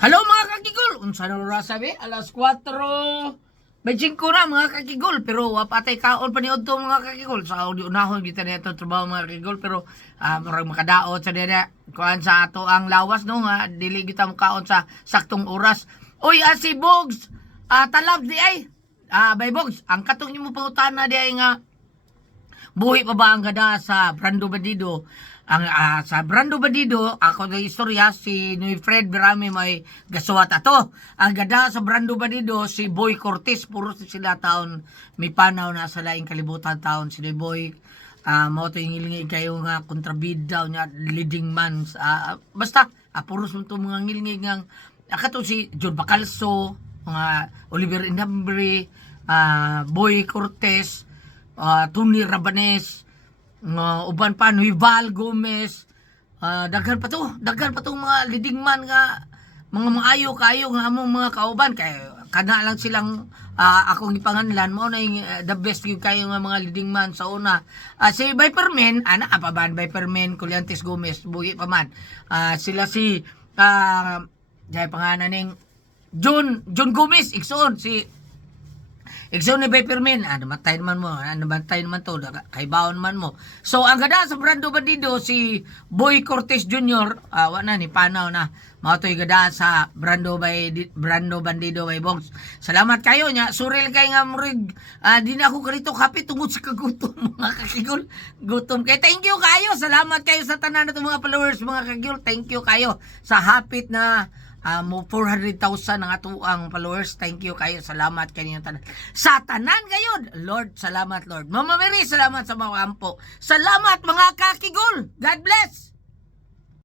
Hello mga kakigol! Unsa na oras sabi? Alas 4. Medjing ko na mga kakigol. Pero wapatay kaon pa ni Odto mga kakigol. Sa unahon kita na itong trabaho mga kakigol. Pero marang makadaot sa dina. Kuhan sa ato ang lawas no nga. Dili kita makaon sa saktong oras. Uy, si Bogs! Talab di ay! Bay Bogs, ang katong nyo mo pangutana di ay nga buhi pa ba ang gada sa Brando Bandido? Ang sa Brando Bandido, ako na istorya, si Noy Fred Berame may gasuwat ato. Ang gada sa Brando Bandido, si Boy Cortez, puro sila taon, may panaw na sa laing kalibutan taon. Si Boy, mo ito yung ilingi kayo nga kontrabida, nga leading man. Basta, puro sa mga ngilingi nga, akato si John Bacalso, mga Oliver Indambre, Boy Cortez, Tony Rabanes, uban pa Nuival Gomez, daghan pa to mga leading man nga mga maayo kayo nga among mga kauban kay kana lang silang akong ipanganlan mo na yung, the best yung kayo nga mga leading man sa una. Si Viperman, pa ban Viperman, Colyantes Gomez, buhi pa man. Sila si jay pangalan ning John Gomez, igsoon si ni Viperman, namatay naman mo, namatay naman to, kay baon man mo. So, ang gada sa Brando Bandido, si Boy Cortez Jr., wala ni panaw na, matoy gada sa Brando Bandido by Bogs. Salamat kayo niya, suril kay nga murig, di na ako karito kapit tungod sa kagutom, mga kakigol, gutom kay. Thank you kayo, salamat kayo sa tanan na mga followers, mga kakigol, thank you kayo sa hapit na, mo 400,000 ang atuang followers. Thank you kayo. Salamat kaniyang tanan. Sa tanan kayo. Lord, salamat Lord. Mama Mary, salamat sa mga ampo. Salamat mga kakigol. God bless.